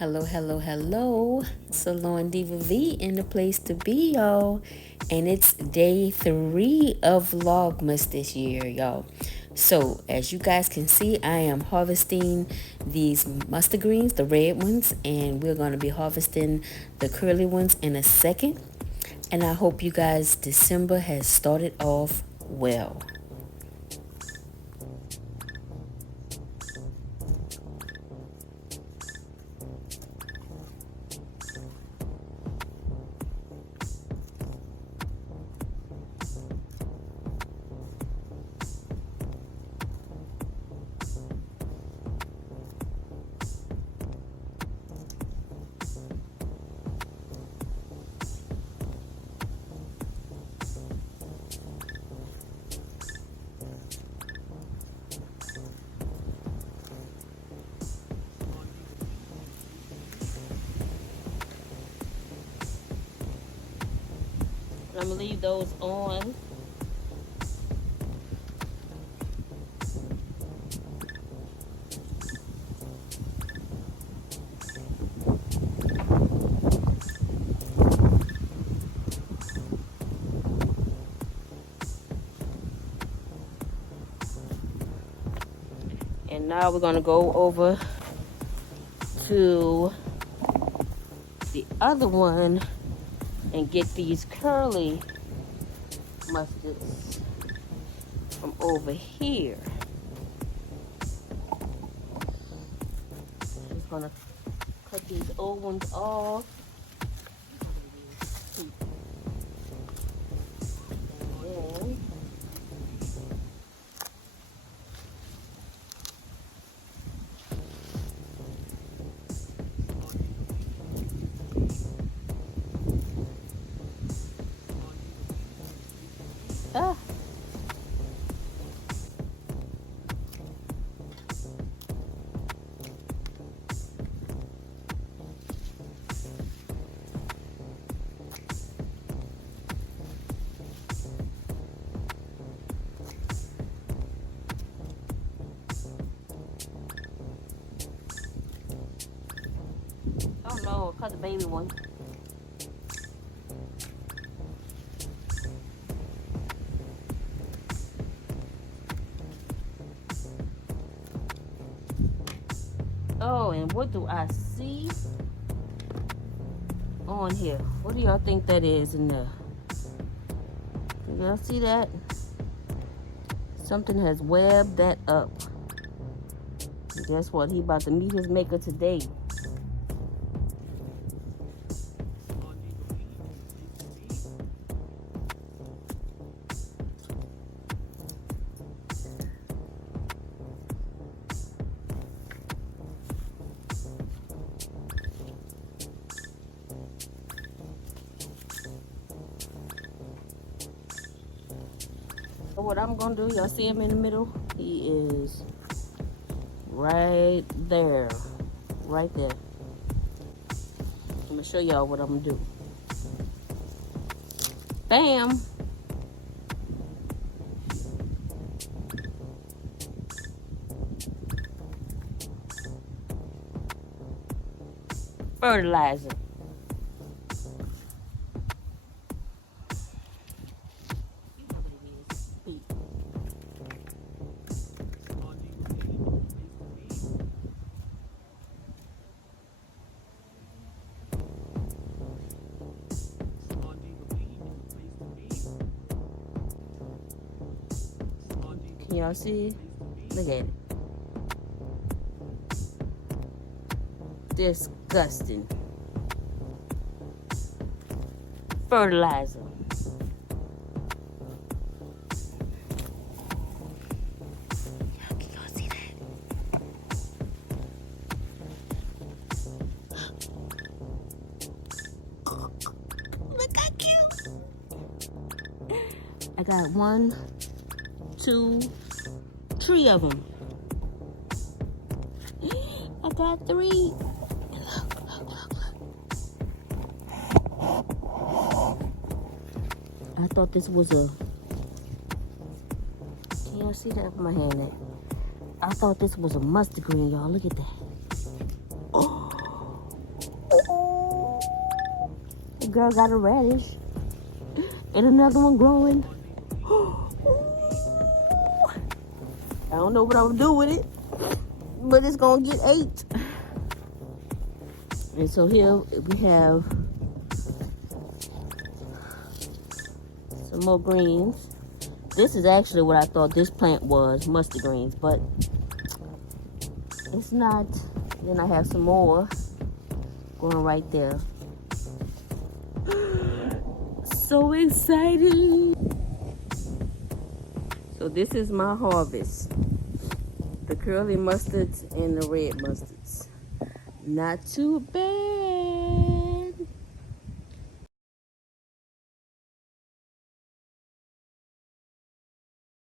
Hello, hello, hello. Salon Diva V in the place to be, y'all. And it's day 3 of Vlogmas this year, y'all. So, as you guys can see, I am harvesting these mustard greens, the red ones, and we're going to be harvesting the curly ones in a second. And I hope you guys' December has started off well. I'm gonna leave those on. And now we're gonna go over to the other one and get these curly mustards from over here. I'm gonna cut these old ones off. And oh no, I cut the baby one. Oh, and what do I see on here? What do y'all think that is in there? Y'all see that? Something has webbed that up. And guess what? He about to meet his maker today. So what I'm gonna do, y'all see him in the middle? He is right there. Right there. I'm gonna show y'all what I'm gonna do. Bam! Fertilizer. Can y'all see? Look at it. Disgusting. Fertilizer. Can y'all see that? Look how cute. I got 1, 2, 3 of them. I got 3. Look. I thought this was a... Can y'all see that? Put my hand in it. I thought this was a mustard green, y'all. Look at that. Oh, girl got a radish. And another one growing. I don't know what I'm gonna do with it, but it's gonna get ate. And so here we have some more greens. This is actually what I thought this plant was, mustard greens, but it's not. Then I have some more going right there. So exciting! So this is my harvest. The curly mustards and the red mustards. Not too bad.